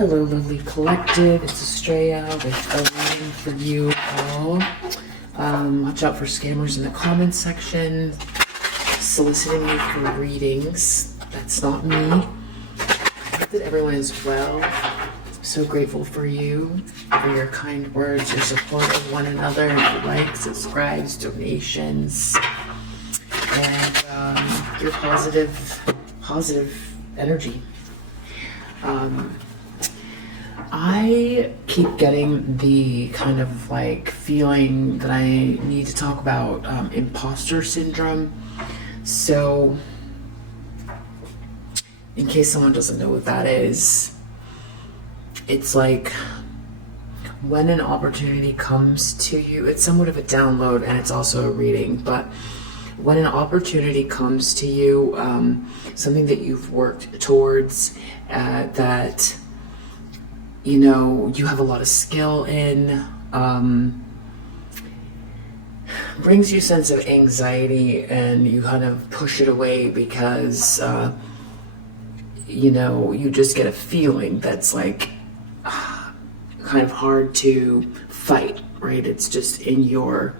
Hello, lovely collective. It's Estrella with a reading for you all. Watch out for scammers in the comments section, soliciting me for readings. That's not me. I hope that everyone is well. I'm so grateful for you, for your kind words, your support of one another, your likes, subscribes, donations, and your positive energy. I keep getting the kind of like feeling that I need to talk about imposter syndrome. So, in case someone doesn't know what that is, it's like when an opportunity comes to you, it's somewhat of a download and it's also a reading, but when an opportunity comes to you, something that you've worked towards, that you know you have a lot of skill in, brings you a sense of anxiety, and you kind of push it away because you know, you just get a feeling that's like kind of hard to fight, right? It's just in your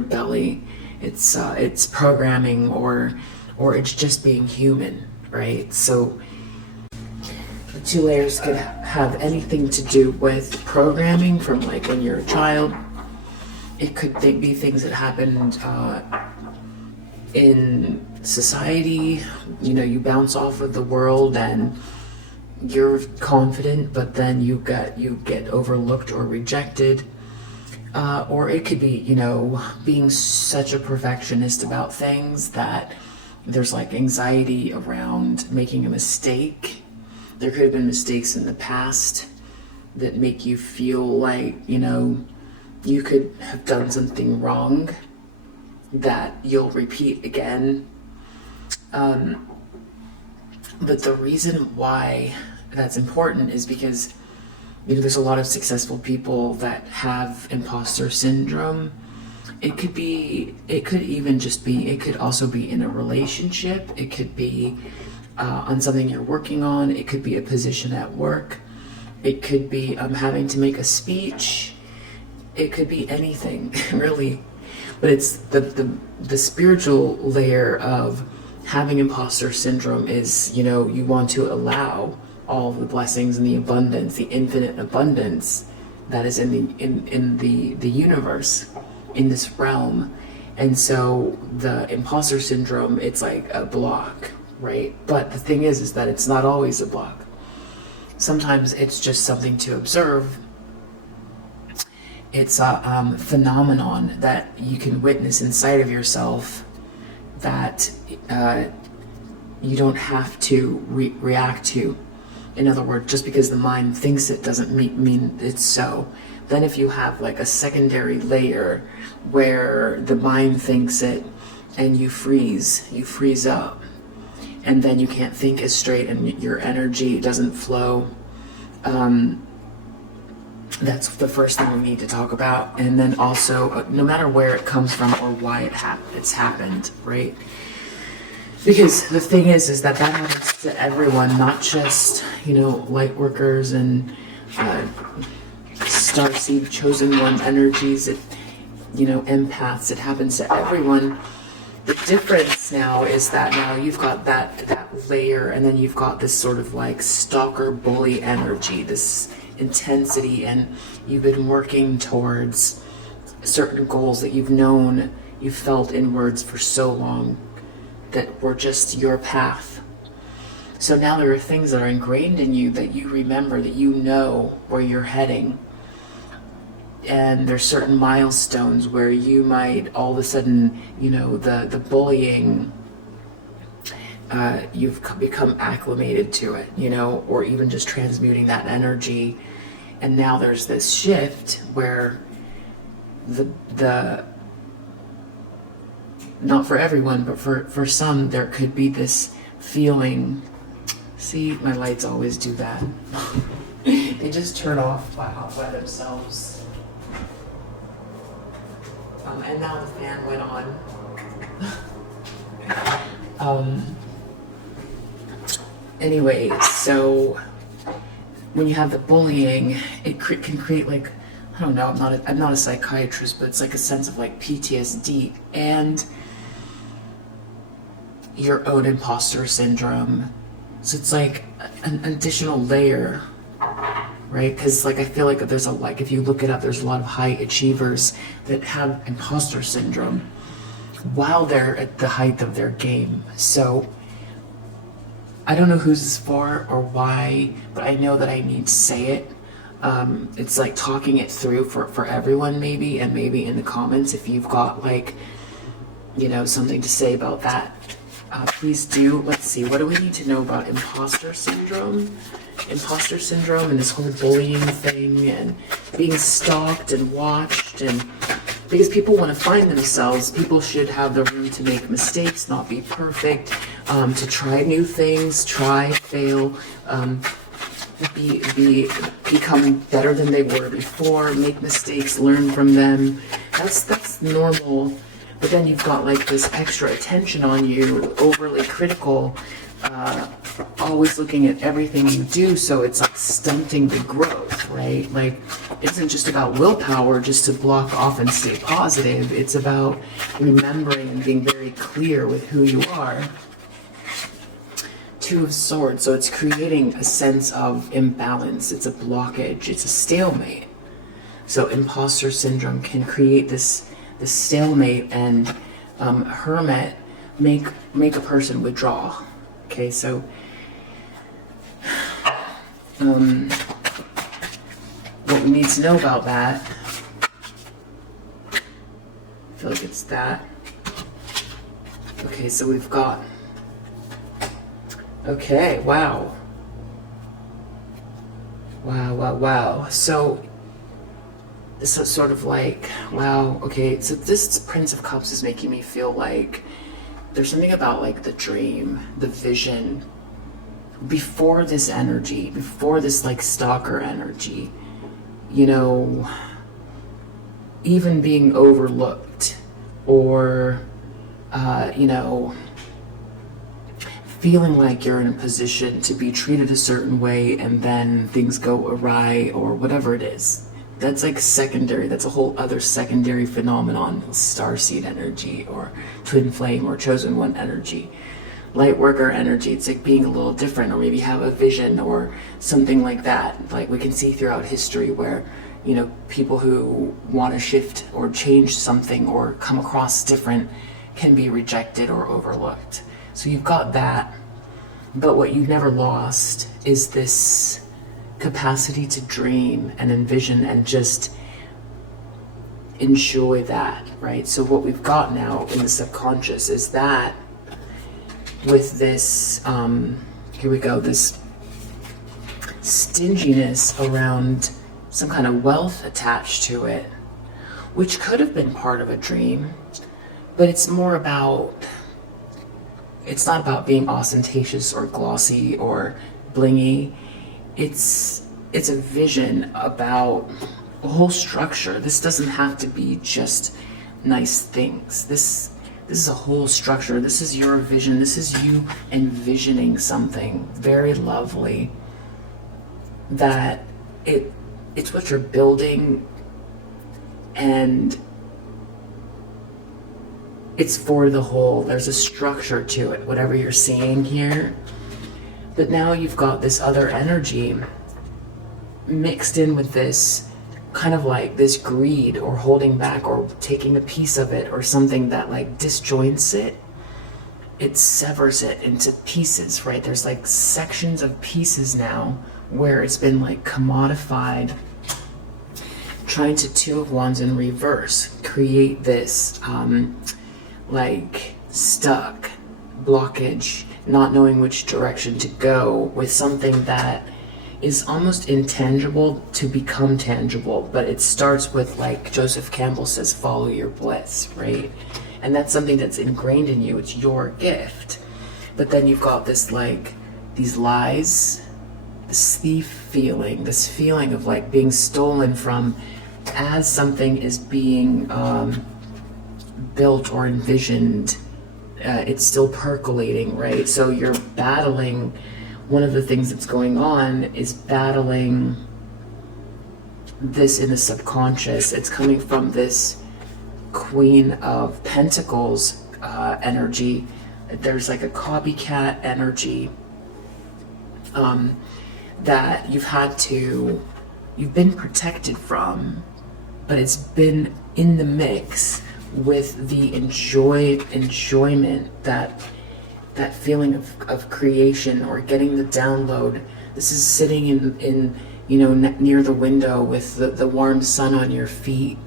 belly. It's programming, or it's just being human, right? So the two layers could have anything to do with programming from like when you're a child. It could be things that happened in society. You know, you bounce off of the world and you're confident, but then you get overlooked or rejected. Or it could be, you know, being such a perfectionist about things that there's like anxiety around making a mistake. There could have been mistakes in the past that make you feel like, you know, you could have done something wrong that you'll repeat again. But the reason why that's important is because, you know, there's a lot of successful people that have imposter syndrome. It could also be in a relationship. It could be on something you're working on. It could be a position at work. It could be having to make a speech. It could be anything, really. But it's the spiritual layer of having imposter syndrome is, you know, you want to allow all the blessings and the abundance, the infinite abundance that is in the universe, in this realm. And so the imposter syndrome, it's like a block, right? But the thing is that it's not always a block. Sometimes it's just something to observe. It's a phenomenon that you can witness inside of yourself that you don't have to react to. In other words, just because the mind thinks it doesn't mean it's so. Then if you have like a secondary layer where the mind thinks it and you freeze up, and then you can't think as straight and your energy doesn't flow. That's the first thing we need to talk about. And then also, no matter where it comes from or why it's happened, right? Because the thing is that happens to everyone, not just, you know, light workers and Starseed Chosen One energies, you know, empaths. It happens to everyone. The difference now is that now you've got that layer, and then you've got this sort of like stalker bully energy, this intensity, and you've been working towards certain goals that you've felt in words for so long that were just your path. So now there are things that are ingrained in you that you remember, that you know where you're heading. And there's certain milestones where you might all of a sudden, you know, the bullying, you've become acclimated to it, you know, or even just transmuting that energy. And now there's this shift where the not for everyone, but for some, there could be this feeling. See, my lights always do that. They just turn off by themselves. And now the fan went on. Anyway, so when you have the bullying, it can create like, I don't know, I'm not a psychiatrist, but it's like a sense of like PTSD and your own imposter syndrome. So it's like an additional layer, right? Because like I feel like there's a, like if you look it up, there's a lot of high achievers that have imposter syndrome while they're at the height of their game. So I don't know who this is for or why, but I know that I need to say it. It's like talking it through for everyone maybe, and maybe in the comments if you've got like, you know, something to say about that. Please do. Let's see, what do we need to know about imposter syndrome? Imposter syndrome and this whole bullying thing and being stalked and watched, and because people want to find themselves, people should have the room to make mistakes, not be perfect, to try new things, try, fail, become better than they were before, make mistakes, learn from them. That's normal. But then you've got like this extra attention on you, overly critical, always looking at everything you do, so it's like stunting the growth, right? Like, it isn't just about willpower just to block off and stay positive. It's about remembering and being very clear with who you are. Two of Swords, so it's creating a sense of imbalance. It's a blockage. It's a stalemate. So imposter syndrome can create this stalemate, and Hermit make a person withdraw. Okay, so what we need to know about that, I feel like it's that. Okay, so we've got, okay, wow. Wow. So this is sort of like, wow, okay, so this Prince of Cups is making me feel like there's something about like the dream, the vision, before this energy, before this like stalker energy, you know, even being overlooked or, you know, feeling like you're in a position to be treated a certain way and then things go awry or whatever it is. That's like secondary, that's a whole other secondary phenomenon, starseed energy or twin flame or chosen one energy. Light worker energy, it's like being a little different, or maybe have a vision or something like that. Like we can see throughout history where, you know, people who want to shift or change something or come across different can be rejected or overlooked. So you've got that, but what you've never lost is this capacity to dream and envision and just enjoy that, right? So what we've got now in the subconscious is that with this, here we go, this stinginess around some kind of wealth attached to it, which could have been part of a dream, but it's more about, it's not about being ostentatious or glossy or blingy. It's a vision about a whole structure. This doesn't have to be just nice things. This is a whole structure. This is your vision. This is you envisioning something very lovely, that it's what you're building, and it's for the whole. There's a structure to it, whatever you're seeing here. But now you've got this other energy mixed in with this kind of like this greed or holding back or taking a piece of it or something that like disjoints it. It severs it into pieces, right? There's like sections of pieces now where it's been like commodified, trying to Two of Wands in reverse, create this like stuck blockage, not knowing which direction to go with something that is almost intangible to become tangible. But it starts with, like Joseph Campbell says, follow your bliss, right? And that's something that's ingrained in you. It's your gift. But then you've got this, like, these lies, this thief feeling, this feeling of like being stolen from as something is being built or envisioned. It's still percolating, right? So you're battling one of the things that's going on is battling this in the subconscious. It's coming from this Queen of Pentacles energy. There's like a copycat energy that you've been protected from, but it's been in the mix with the enjoyment, that feeling of creation or getting the download. This is sitting in near the window with the warm sun on your feet,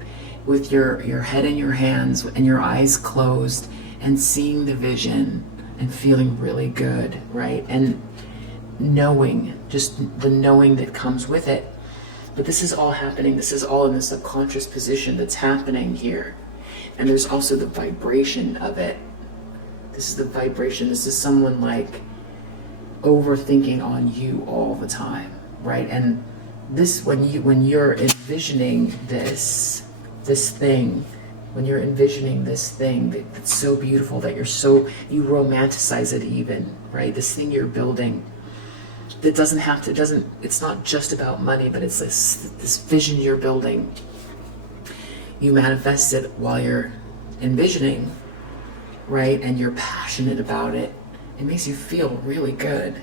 with your head in your hands and your eyes closed, and seeing the vision and feeling really good, right? And knowing, just the knowing that comes with it. But this is all happening, this is all in the subconscious position that's happening here. And there's also the vibration of it. This is the vibration. This is someone like overthinking on you all the time, right? And this, when you're envisioning this thing, when you're envisioning this thing that's so beautiful that you romanticize it even, right? This thing you're building, that it's not just about money, but it's this vision you're building. You manifest it while you're envisioning, right? And you're passionate about it. It makes you feel really good.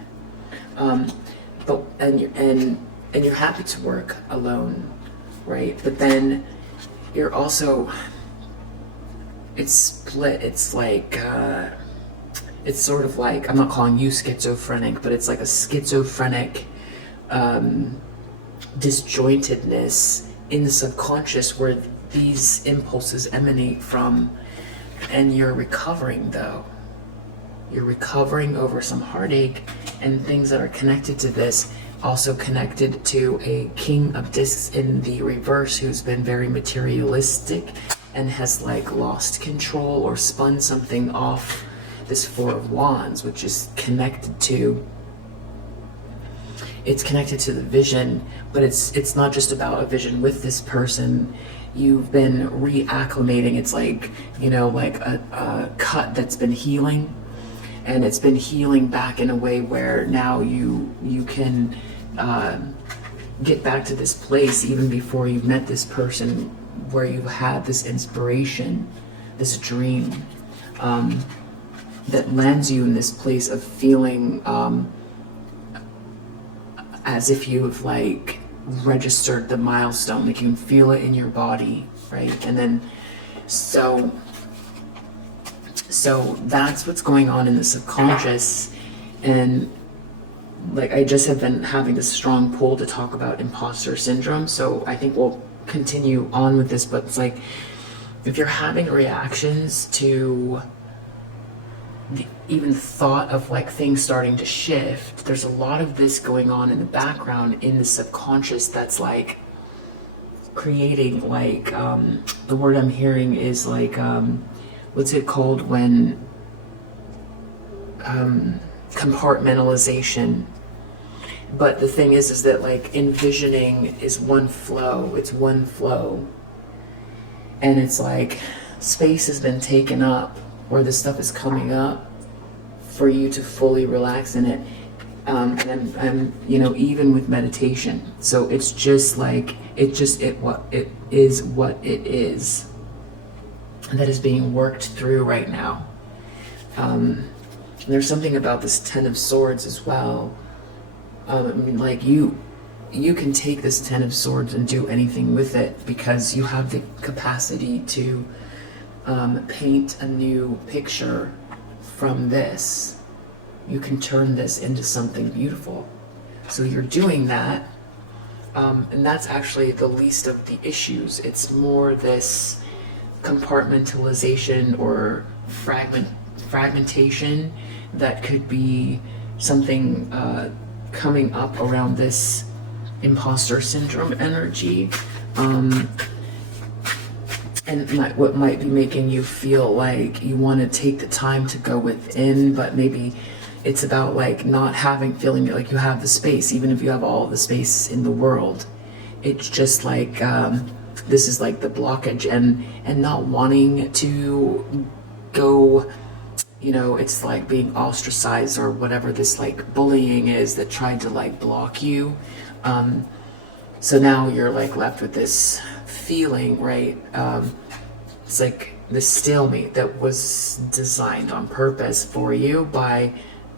And you're happy to work alone, right? But then you're also, it's split. It's like, it's sort of like, I'm not calling you schizophrenic, but it's like a schizophrenic disjointedness in the subconscious where these impulses emanate from. And you're recovering, though. You're recovering over some heartache and things that are connected to this. Also connected to a King of Discs in the reverse who's been very materialistic and has like lost control or spun something off this Four of Wands, which is connected to, it's connected to the vision, but it's not just about a vision with this person. You've been reacclimating. It's like, like a cut that's been healing, and it's been healing back in a way where now you can get back to this place even before you've met this person, where you had this inspiration, this dream that lands you in this place of feeling as if you've like registered the milestone, like you can feel it in your body, right? And then so that's what's going on in the subconscious. And like I just have been having this strong pull to talk about imposter syndrome, so I think we'll continue on with this. But it's like, if you're having reactions to the even thought of like things starting to shift, there's a lot of this going on in the background in the subconscious that's like creating like the word I'm hearing is like what's it called when compartmentalization. But the thing is that like envisioning is one flow, it's one flow, and it's like space has been taken up where this stuff is coming up for you to fully relax in it. And I'm even with meditation. So it's just like, what it is that is being worked through right now. There's something about this Ten of Swords as well. Like you can take this Ten of Swords and do anything with it because you have the capacity to paint a new picture from this. You can turn this into something beautiful. So you're doing that, and that's actually the least of the issues. It's more this compartmentalization or fragmentation that could be something coming up around this imposter syndrome energy. And what might be making you feel like you want to take the time to go within, but maybe it's about like not feeling like you have the space, even if you have all the space in the world. It's just like this is like the blockage and not wanting to go you know, it's like being ostracized or whatever this like bullying is that tried to like block you. So now you're like left with this feeling, right? It's like this stalemate that was designed on purpose for you by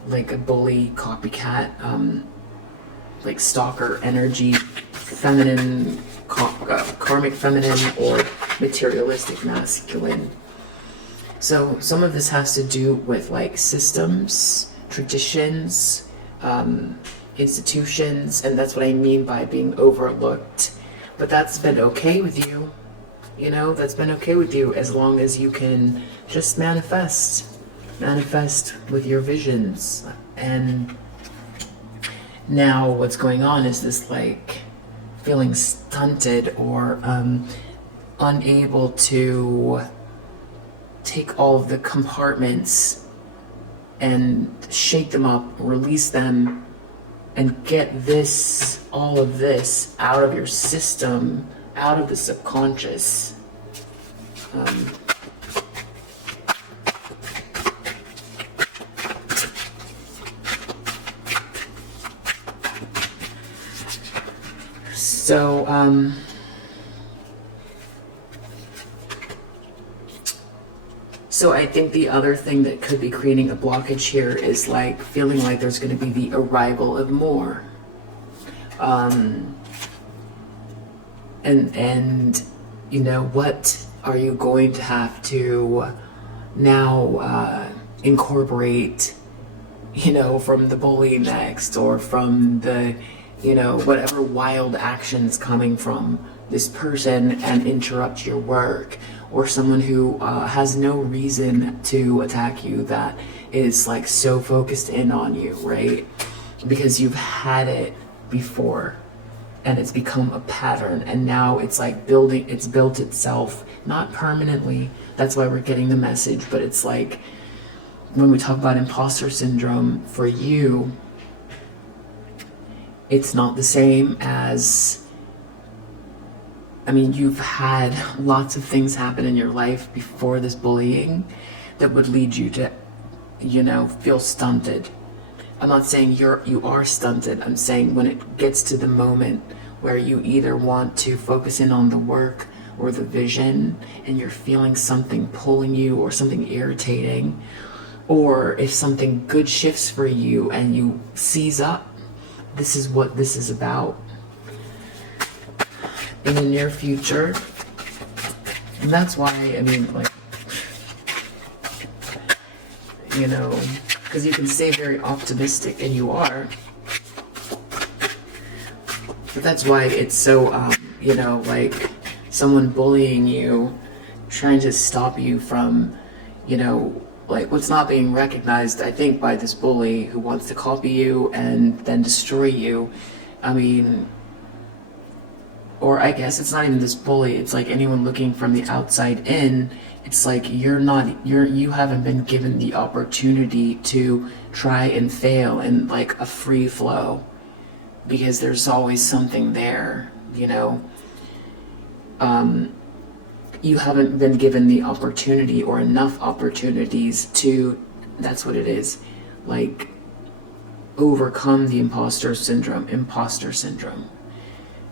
like a bully, copycat, like stalker energy, feminine, karmic feminine, or materialistic masculine. So some of this has to do with like systems, traditions, institutions, and that's what I mean by being overlooked. But that's been okay with you, you know, that's been okay with you as long as you can just manifest with your visions. And now what's going on is this like feeling stunted or unable to take all of the compartments and shake them up, release them, and get this, all of this out of your system, out of the subconscious. So I think the other thing that could be creating a blockage here is like feeling like there's going to be the arrival of more. And you know, what are you going to have to now incorporate, you know, from the bully next, or from the, you know, whatever wild actions coming from this person and interrupt your work, or someone who has no reason to attack you, that is like so focused in on you, right? Because you've had it before and it's become a pattern, and now it's like it's built itself, not permanently. That's why we're getting the message, but it's like when we talk about imposter syndrome for you, it's not the same as, I mean, you've had lots of things happen in your life before this bullying that would lead you to, you know, feel stunted. I'm not saying you are stunted. I'm saying when it gets to the moment where you either want to focus in on the work or the vision, and you're feeling something pulling you or something irritating, or if something good shifts for you and you seize up, this is what this is about. In the near future, and that's why, I mean, like, you know, because you can stay very optimistic, and you are, but that's why it's so, you know, like someone bullying you, trying to stop you from, you know, like what's not being recognized, I think, by this bully who wants to copy you and then destroy you. I mean, or I guess it's not even this bully, it's like anyone looking from the outside in. It's like you haven't been given the opportunity to try and fail in like a free flow, because there's always something there, you know. You haven't been given the opportunity or enough opportunities to, that's what it is, like overcome the imposter syndrome,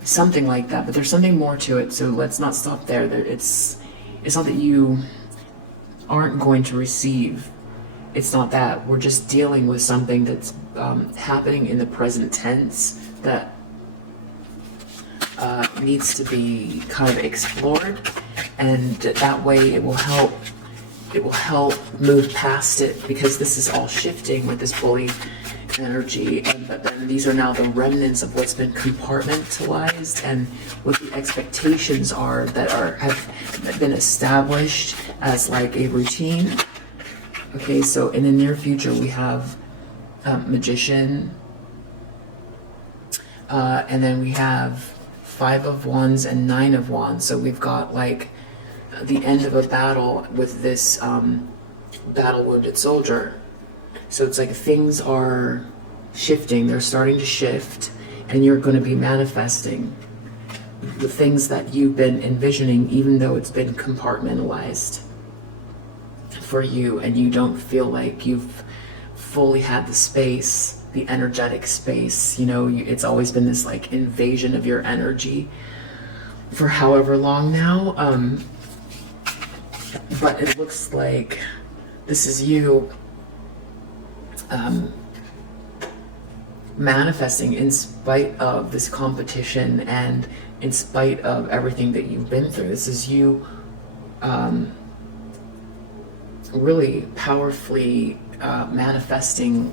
something like that. But there's something more to it, so let's not stop there. It's not that you aren't going to receive. It's not that. We're just dealing with something that's happening in the present tense that needs to be kind of explored, and that way it will help move past it, because this is all shifting with this bully energy, but then these are now the remnants of what's been compartmentalized and what the expectations are that have been established as like a routine. Okay, so in the near future we have Magician, and then we have 5 of Wands and 9 of Wands. So we've got like the end of a battle with this battle wounded soldier. So it's like things are shifting, they're starting to shift, and you're going to be manifesting the things that you've been envisioning, even though it's been compartmentalized. for you, and you don't feel like you've fully had the space, the energetic space. You know, it's always been this like invasion of your energy for however long now. But it looks like this is you manifesting in spite of this competition and in spite of everything that you've been through. This is you really powerfully manifesting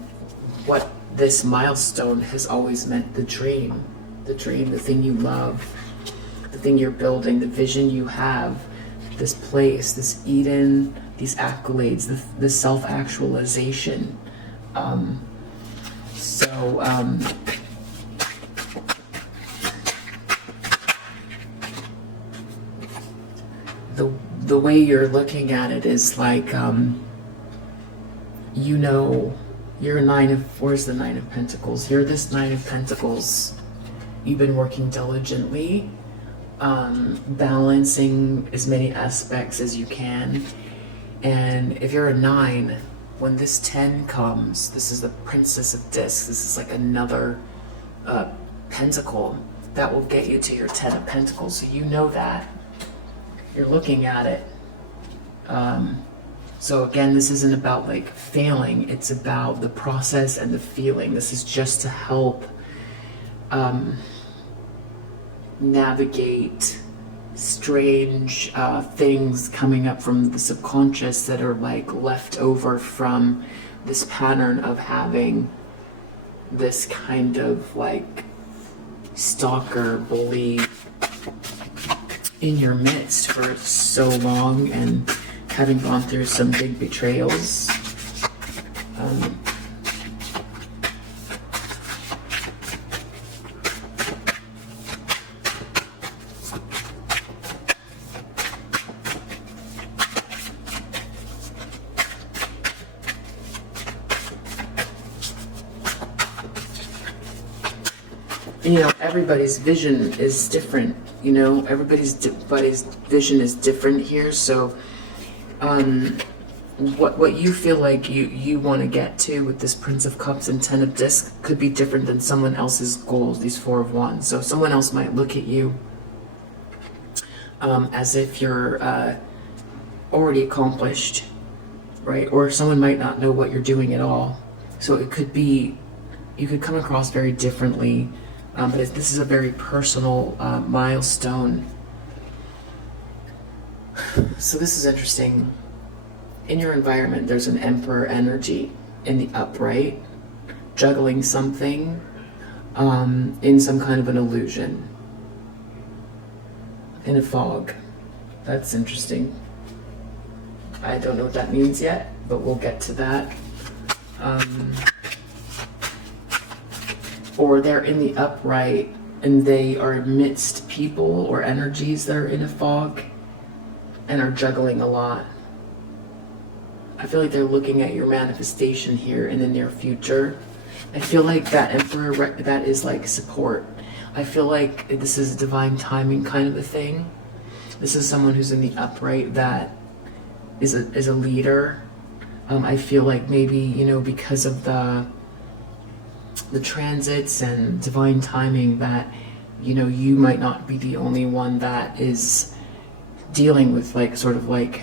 what this milestone has always meant, the dream, the thing you love, the thing you're building, the vision you have, this place, this Eden, these accolades, the self-actualization. The way you're looking at it is like, you know, you're where's the Nine of Pentacles? You're this Nine of Pentacles. You've been working diligently, balancing as many aspects as you can. And if you're a 9, when this 10 comes, this is the Princess of Discs. This is like another pentacle that will get you to your 10 of Pentacles. So you know that. You're looking at it. So again, this isn't about like failing. It's about the process and the feeling. This is just to help navigate strange things coming up from the subconscious that are like left over from this pattern of having this kind of like stalker bully in your midst for so long, and having gone through some big betrayals. You know, everybody's vision is different. You know, everybody's vision is different here. So, what you feel like you want to get to with this Prince of Cups and 10 of Discs could be different than someone else's goals, these 4 of Wands. So someone else might look at you as if you're already accomplished, right? Or someone might not know what you're doing at all. So it could be, you could come across very differently. But this is a very personal milestone. So this is interesting. In your environment, there's an Emperor energy in the upright, juggling something in some kind of an illusion, in a fog. That's interesting. I don't know what that means yet, but we'll get to that. Or they're in the upright and they are amidst people or energies that are in a fog and are juggling a lot. I feel like they're looking at your manifestation here in the near future. I feel like that Emperor, that is like support. I feel like this is divine timing kind of a thing. This is someone who's in the upright that is a leader. I feel like maybe, you know, because of the transits and divine timing, that, you know, you might not be the only one that is dealing with like sort of like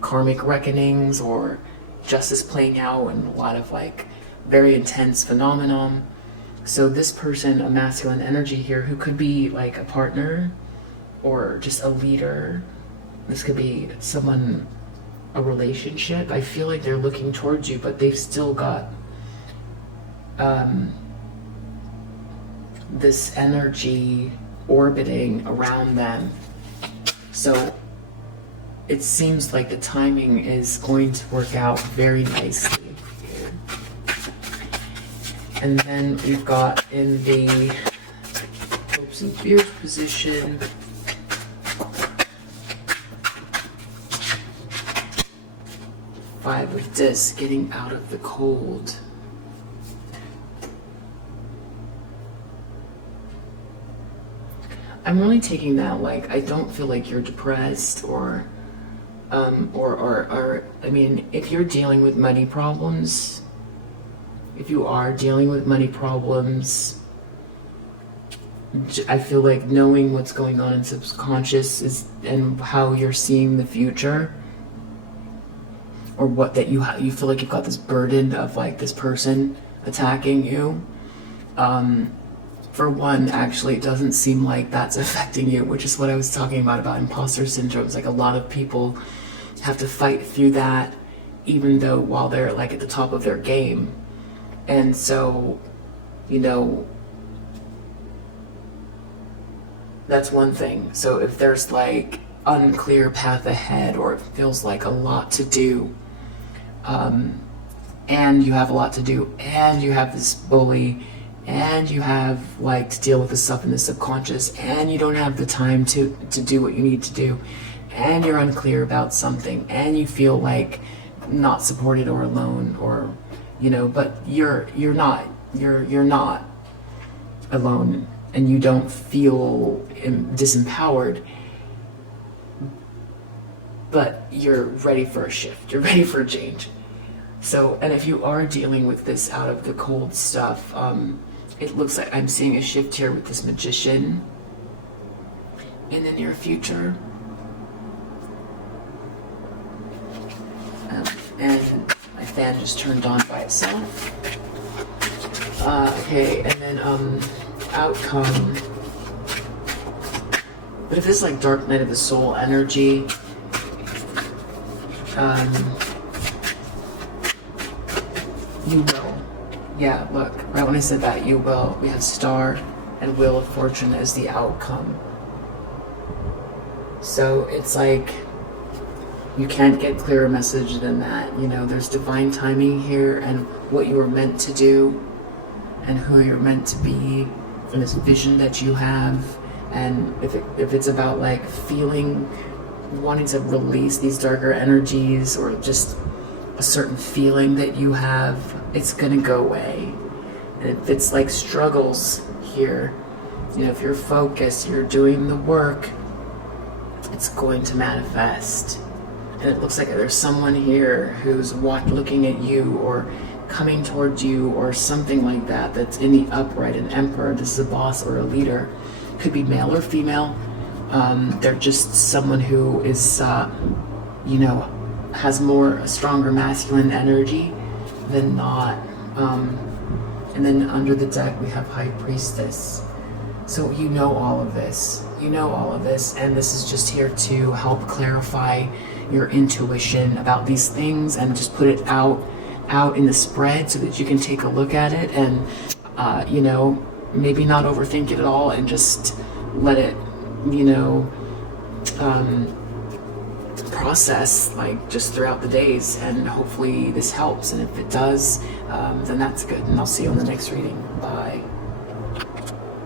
karmic reckonings or justice playing out and a lot of like very intense phenomenon. So this person, a masculine energy here, who could be like a partner or just a leader, this could be someone, a relationship. I feel like they're looking towards you, but they've still got this energy orbiting around them. So it seems like the timing is going to work out very nicely here. And then we've got in the hopes and fears position, Five of Discs, getting out of the cold. I'm really taking that like, I don't feel like you're depressed or or I mean, if you're dealing with money problems, if you are dealing with money problems, I feel like knowing what's going on in subconscious is, and how you're seeing the future, or what that you feel like you've got this burden of like this person attacking you. For one, actually, it doesn't seem like that's affecting you, which is what I was talking about imposter syndrome. It's like a lot of people have to fight through that, even though while they're like at the top of their game. And so, you know, that's one thing. So if there's like unclear path ahead, or it feels like a lot to do, and you have a lot to do, and you have this bully, and you have like to deal with the stuff in the subconscious, and you don't have the time to do what you need to do, and you're unclear about something, and you feel like not supported or alone, or you know, but you're not alone, and you don't feel disempowered, but you're ready for a shift, you're ready for a change. So, and if you are dealing with this out of the cold stuff, it looks like I'm seeing a shift here with this magician in the near future. And my fan just turned on by itself. Okay, and then outcome. But if this is like dark night of the soul energy, you will. Yeah, look, right when I said that, you will. We have star and wheel of fortune as the outcome. So it's like, you can't get clearer message than that. You know, there's divine timing here, and what you were meant to do, and who you're meant to be, and this vision that you have. And if it's about like feeling, wanting to release these darker energies, or just a certain feeling that you have, it's gonna go away. And if it's like struggles here, you know, if you're focused, you're doing the work, it's going to manifest. And it looks like there's someone here who's looking at you, or coming towards you, or something like that, that's in the upright, an emperor. This is a boss or a leader. Could be male or female. They're just someone who is, you know, has a stronger masculine energy than not. And then under the deck we have High Priestess. So you know all of this. You know all of this, and this is just here to help clarify your intuition about these things, and just put it out in the spread so that you can take a look at it, and you know, maybe not overthink it at all, and just let it, you know, process like just throughout the days, and hopefully this helps. And if it does, then that's good, and I'll see you on the next reading. Bye.